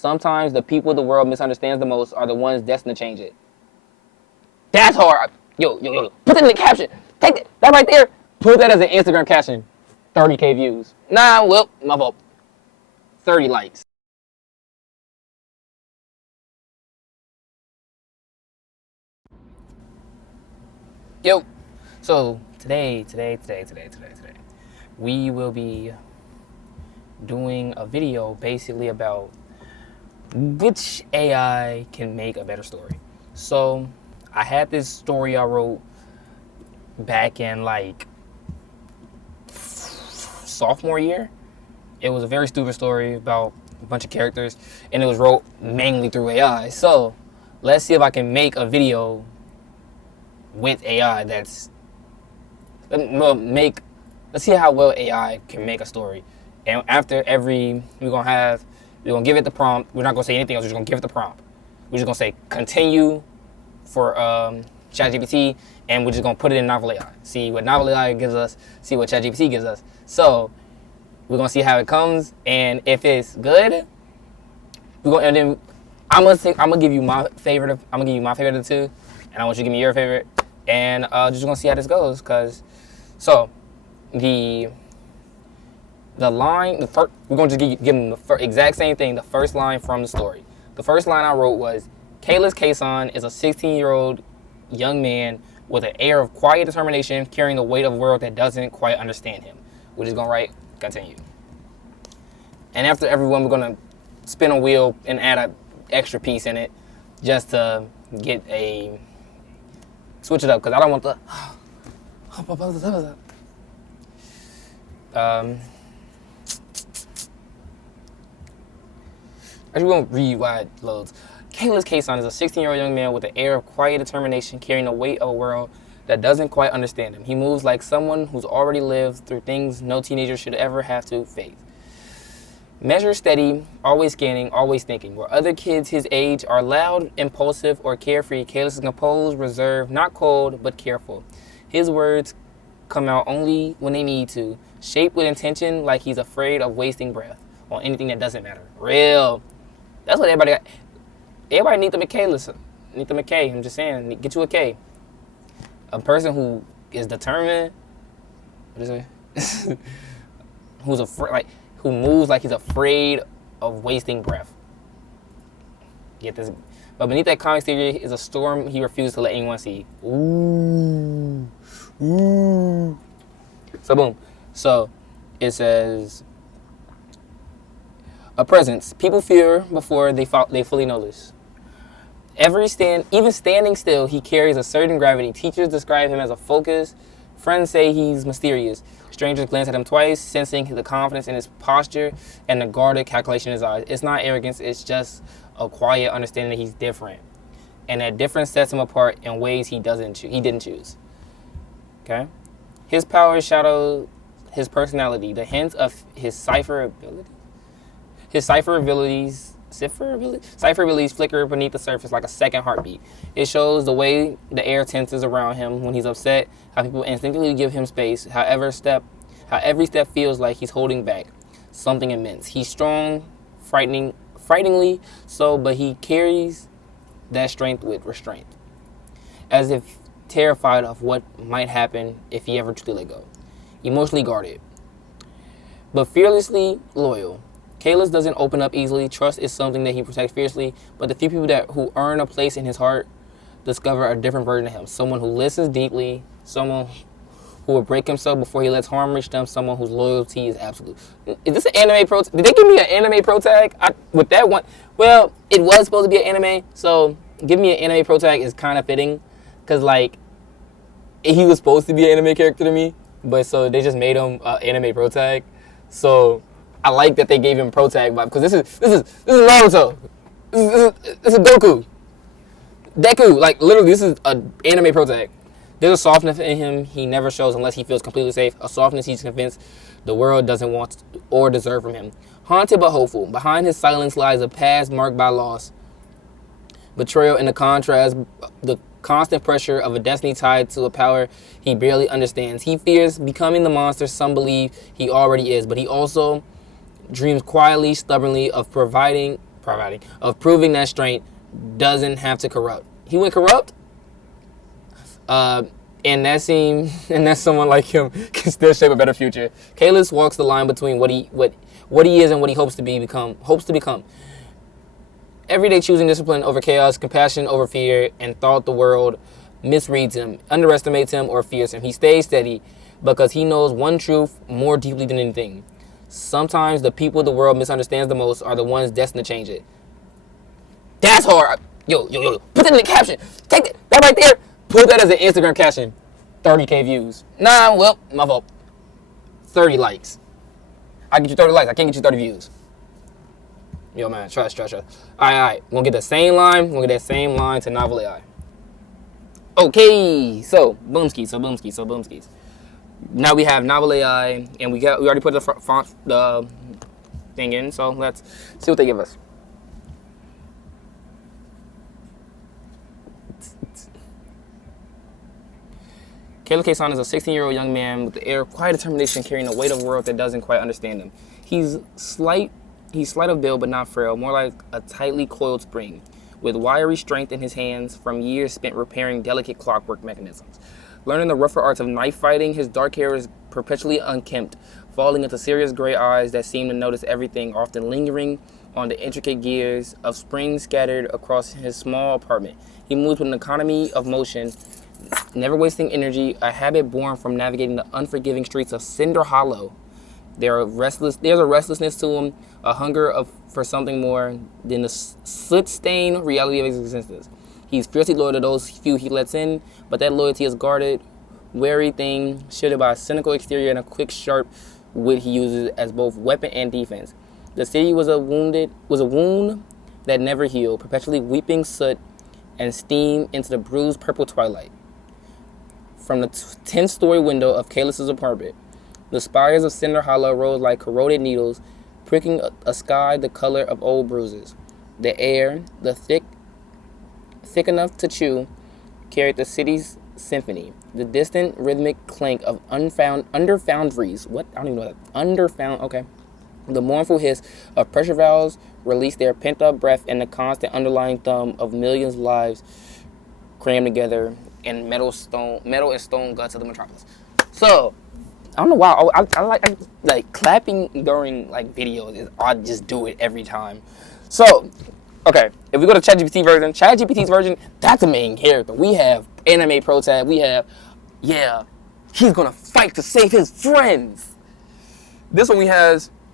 Sometimes the people the world misunderstands the most are the ones destined to change it. That's hard. Yo. Put that in the caption. Take it. That right there. Put that as an Instagram caption. 30K views. Nah, well, my fault. 30 likes. Yo. So today, we will be doing a video basically about which AI can make a better story. So I had this story I wrote back in like sophomore year. It was a very stupid story about a bunch of characters, and it was wrote mainly through AI. So let's see if I can make a video with AI let's see how well AI can make a story. And after every, we're gonna give it the prompt. We're not gonna say anything else. We're just gonna give it the prompt. We're just gonna say continue for ChatGPT, and we're just gonna put it in Novel AI. See what Novel AI gives us. See what ChatGPT gives us. So we're gonna see how it comes, and if it's good, and then I'm gonna give you my favorite. I'm gonna give you my favorite of the two, and I want you to give me your favorite, and just gonna see how this goes. The line, we're going to just give them the exact same thing, the first line from the story. The first line I wrote was, Kalis Kason is a 16-year-old young man with an air of quiet determination, carrying the weight of a world that doesn't quite understand him. We're just going to write, continue. And after everyone, we're going to spin a wheel and add an extra piece in it just to switch it up, because I don't want the... I just won't read why it loads. Kalis Kason is a 16-year-old young man with an air of quiet determination, carrying the weight of a world that doesn't quite understand him. He moves like someone who's already lived through things no teenager should ever have to face. Measure steady, always scanning, always thinking. Where other kids his age are loud, impulsive, or carefree, Kalis is composed, reserved, not cold, but careful. His words come out only when they need to, shaped with intention, like he's afraid of wasting breath on anything that doesn't matter. Real. That's what everybody needs them a K. Listen, need them a K. I'm just saying, get you a K. A person who is determined, what is it? Who's afraid, who moves like he's afraid of wasting breath. Get this. But beneath that calm exterior is a storm he refuses to let anyone see. Ooh. So boom. So it says, a presence people fear before they fully notice. Even standing still, he carries a certain gravity. Teachers describe him as a focus. Friends say he's mysterious. Strangers glance at him twice, sensing the confidence in his posture and the guarded calculation in his eyes. It's not arrogance, it's just a quiet understanding that he's different. And that difference sets him apart in ways he didn't choose. Okay? His power shadows his personality. The hints of his cipher abilities flicker beneath the surface like a second heartbeat. It shows the way the air tenses around him when he's upset, how people instinctively give him space, how every step feels like he's holding back something immense. He's strong, frighteningly so, but he carries that strength with restraint, as if terrified of what might happen if he ever truly let go. Emotionally guarded, but fearlessly loyal. Kalis doesn't open up easily. Trust is something that he protects fiercely, but the few people who earn a place in his heart discover a different version of him. Someone who listens deeply, someone who will break himself before he lets harm reach them, someone whose loyalty is absolute. Is this an anime pro? Did they give me an anime pro tag with that one? Well, it was supposed to be an anime, so giving me an anime pro tag is kind of fitting, because he was supposed to be an anime character to me, but so they just made him an anime pro tag. So I like that they gave him pro tag vibe, because this is Naruto. This is Goku. Deku. Literally, this is an anime pro tag. There's a softness in him he never shows unless he feels completely safe. A softness he's convinced the world doesn't want or deserve from him. Haunted but hopeful. Behind his silence lies a past marked by loss, betrayal, and the constant pressure of a destiny tied to a power he barely understands. He fears becoming the monster some believe he already is, but he also dreams quietly, stubbornly of that strength doesn't have to corrupt. He went corrupt, and that's someone like him can still shape a better future. Kalis walks the line between what he is and what he hopes to become. Every day choosing discipline over chaos, compassion over fear, and thought the world misreads him, underestimates him, or fears him. He stays steady because he knows one truth more deeply than anything. Sometimes the people the world misunderstands the most are the ones destined to change it. That's hard. Yo. Put that in the caption. Take that right there. Put that as an Instagram caption. 30K views. Nah, well, my fault. 30 likes. I get you 30 likes. I can't get you 30 views. Yo, man, trust. All right. We're going to get the same line. We're going to get that same line to Novel AI. Okay, so boomskis. Now we have Novel AI, and we already put the thing in, so let's see what they give us. Caleb Kaysan is a 16-year-old young man with the air of quiet determination, carrying the weight of a world that doesn't quite understand him. He's slight of build, but not frail, more like a tightly coiled spring, with wiry strength in his hands from years spent repairing delicate clockwork mechanisms. Learning the rougher arts of knife fighting, his dark hair is perpetually unkempt, falling into serious gray eyes that seem to notice everything, often lingering on the intricate gears of springs scattered across his small apartment. He moves with an economy of motion, never wasting energy, a habit born from navigating the unforgiving streets of Cinder Hollow. There's a restlessness to him, a hunger for something more than the soot-stained reality of his existence. He's fiercely loyal to those few he lets in, but that loyalty is guarded, wary thing, shielded by a cynical exterior and a quick, sharp wit he uses as both weapon and defense. The city was a wound that never healed, perpetually weeping soot and steam into the bruised purple twilight. From the 10-story window of Kalis's apartment, the spires of Cinder Hollow rose like corroded needles, pricking a sky the color of old bruises. The air, thick enough to chew, carried the city's symphony. The distant rhythmic clank of underfoundries. What? I don't even know that. Underfound. Okay. The mournful hiss of pressure valves released their pent-up breath, and the constant underlying thumb of millions of lives crammed together in metal and stone guts of the metropolis. So, I don't know why I like clapping during like videos. I just do it every time. So, okay, if we go to ChatGPT's version, that's the main character. We have Anime Pro Tab. We have, he's gonna fight to save his friends. This one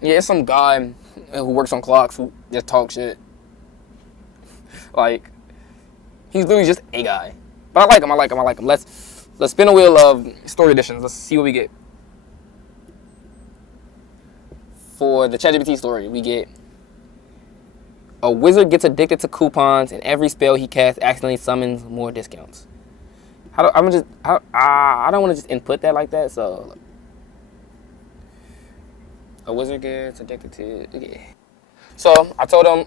it's some guy who works on clocks who just talks shit. Like, he's literally just a guy. But I like him. Let's spin a wheel of story editions. Let's see what we get. For the ChatGPT story, we get a wizard gets addicted to coupons, and every spell he casts accidentally summons more discounts. I don't want to just input that like that. So, a wizard gets addicted to. Okay. So I told him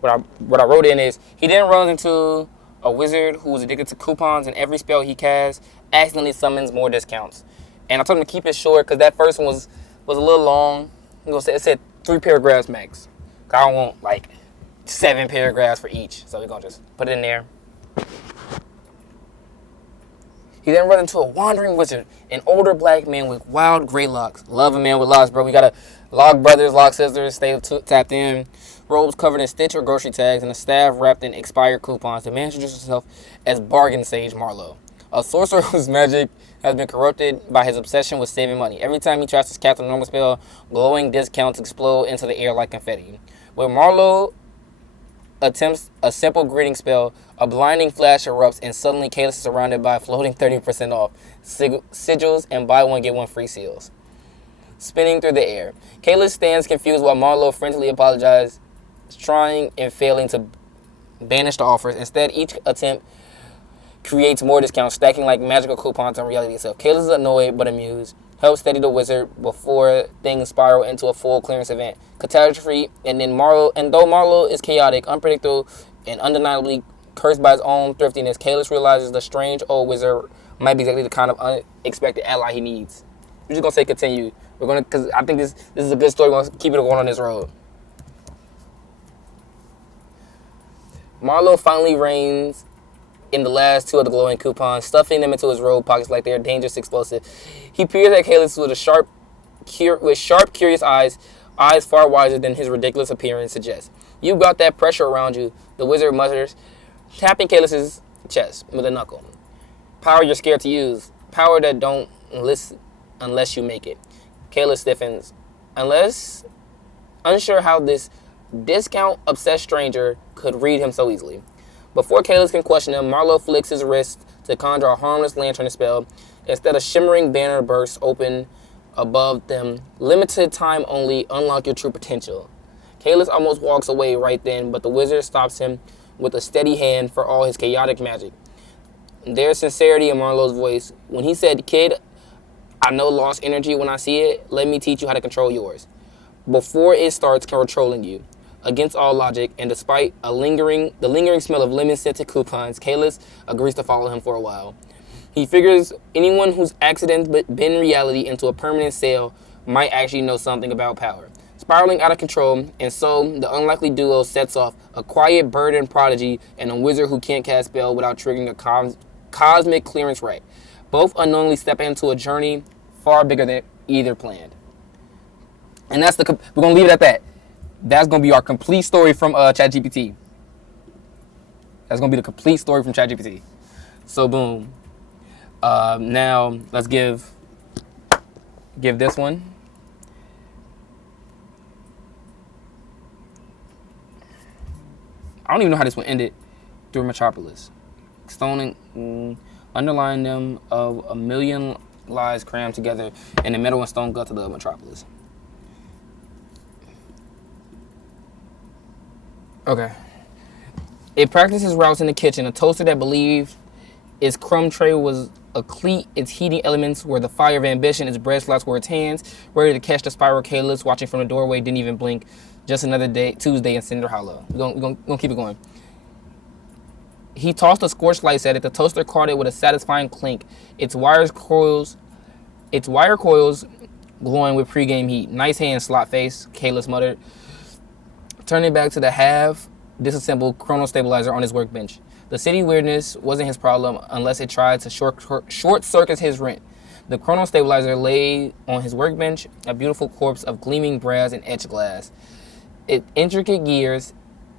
what I wrote in is he then runs into a wizard who is addicted to coupons, and every spell he casts accidentally summons more discounts. And I told him to keep it short because that first one was a little long. It said 3 paragraphs max. I don't want like 7 paragraphs for each. So we're going to just put it in there. He then runs into a wandering wizard, an older black man with wild gray locks. Love a man with locks, bro. We got a lock brothers, lock sisters, stay tapped in. Robes covered in stitch or grocery tags, and a staff wrapped in expired coupons. The man introduced himself as Bargain Sage Marlowe, a sorcerer whose magic has been corrupted by his obsession with saving money. Every time he tries to cast a normal spell, glowing discounts explode into the air like confetti. When Marlowe attempts a simple greeting spell, a blinding flash erupts, and suddenly Kalis is surrounded by floating 30% off sigils and buy one get one free seals spinning through the air. Kalis stands confused while Marlowe frantically apologizes, trying and failing to banish the offers. Instead, each attempt creates more discounts, stacking like magical coupons on reality itself. Kalis is annoyed but amused, helps steady the wizard before things spiral into a full clearance event. Catastrophe, and though Marlowe is chaotic, unpredictable, and undeniably cursed by his own thriftiness, Kalis realizes the strange old wizard might be exactly the kind of unexpected ally he needs. We're just gonna say continue. Because I think this is a good story. We're gonna keep it going on this road. Marlowe finally reigns in the last two of the glowing coupons, stuffing them into his robe pockets like they're dangerous explosive. He peers at Kalis with sharp, curious eyes far wiser than his ridiculous appearance suggests. "You've got that pressure around you," the wizard mutters, tapping Kalis's chest with a knuckle. "Power you're scared to use. Power that don't listen unless you make it." Kalis stiffens. Unsure how this discount-obsessed stranger could read him so easily. Before Kalis can question him, Marlowe flicks his wrist to conjure a harmless lantern spell. Instead, a shimmering banner bursts open above them. "Limited time only, unlock your true potential." Kalis almost walks away right then, but the wizard stops him with a steady hand for all his chaotic magic. There's sincerity in Marlowe's voice. When he said, "Kid, I know lost energy when I see it. Let me teach you how to control yours before it starts controlling you." Against all logic, and despite the lingering smell of lemon-scented coupons, Kalis agrees to follow him for a while. He figures anyone who's accidentally bend reality into a permanent sale might actually know something about power. Spiraling out of control, and so the unlikely duo sets off: a quiet bird and prodigy and a wizard who can't cast spell without triggering a cosmic clearance right. Both unknowingly step into a journey far bigger than either planned. And we're going to leave it at that. That's going to be our complete story from ChatGPT. That's going to be the complete story from ChatGPT. So, boom. Now, let's give this one. I don't even know how this one ended. Through Metropolis. Stoning, underlying them of a million lies crammed together in the metal and stone guts of the Metropolis. Okay. It practices routes in the kitchen. A toaster that believed its crumb tray was a cleat. Its heating elements were the fire of ambition. Its bread slots were its hands, ready to catch the spiral. Kalis, watching from the doorway, didn't even blink. Just another day, Tuesday in Cinder Hollow. We're gonna keep it going. He tossed a scorched light at it. The toaster caught it with a satisfying clink. Its wire coils glowing with pregame heat. "Nice hand, slot face," Kalis muttered, turning back to the half-disassembled chrono stabilizer on his workbench. The city weirdness wasn't his problem unless it tried to short-circuit his rent. The chrono stabilizer lay on his workbench, a beautiful corpse of gleaming brass and etched glass. Its intricate gears,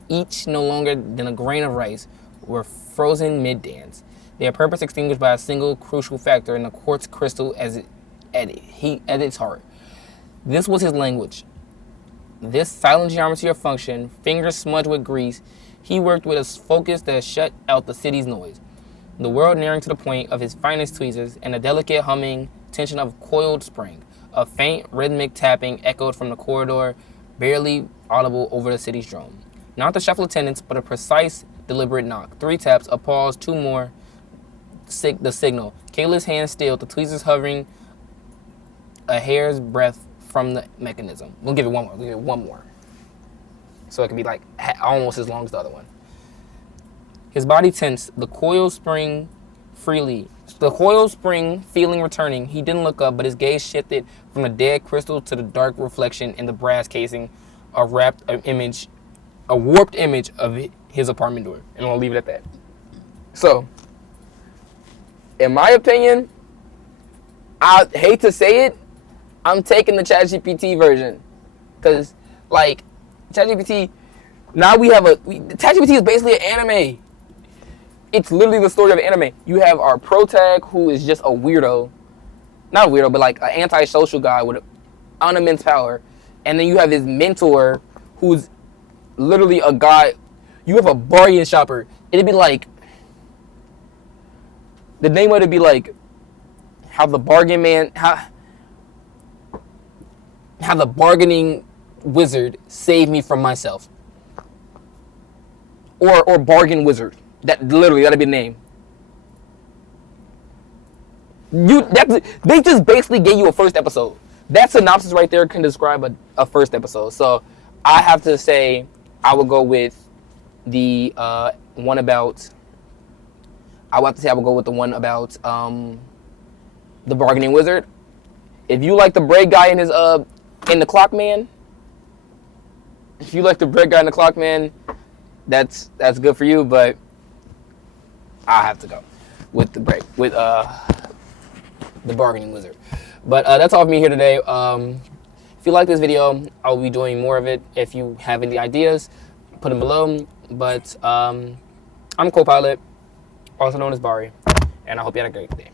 each no longer than a grain of rice, were frozen mid-dance, their purpose extinguished by a single crucial factor in the quartz crystal at its heart. This was his language. This silent geometry of function, fingers smudged with grease, he worked with a focus that shut out the city's noise. The world nearing to the point of his finest tweezers, and a delicate humming tension of coiled spring. A faint rhythmic tapping echoed from the corridor, barely audible over the city's drone. Not the shuffle attendants, but a precise, deliberate knock. 3 taps, a pause, 2 more. The signal. Kayla's hand stilled, the tweezers hovering a hair's breadth from the mechanism. We'll give it one more. So it can be like almost as long as the other one. His body tensed, the coil spring feeling returning. He didn't look up, but his gaze shifted from the dead crystal to the dark reflection in the brass casing, a warped image of his apartment door. And I'll leave it at that. So, in my opinion, I hate to say it, I'm taking the ChatGPT version. Because, like, ChatGPT, now ChatGPT is basically an anime. It's literally the story of an anime. You have our protag, who is just a weirdo. Not a weirdo, but like an antisocial guy with an immense power. And then you have his mentor, who's literally a guy. You have a bargain shopper. It'd be like, the name of it would be like, how the bargaining wizard saved me from myself. Or bargain wizard. That'd be the name. They just basically gave you a first episode. That synopsis right there can describe a first episode. So I have to say I would go with the one about. I would have to say I would go with the one about the bargaining wizard. If you like the bread guy in his in the Clockman, that's good for you, but I have to go with the bargaining wizard. But that's all for me here today. If you like this video, I'll be doing more of it. If you have any ideas, put them below. But I'm Copilot, also known as Bari, and I hope you had a great day.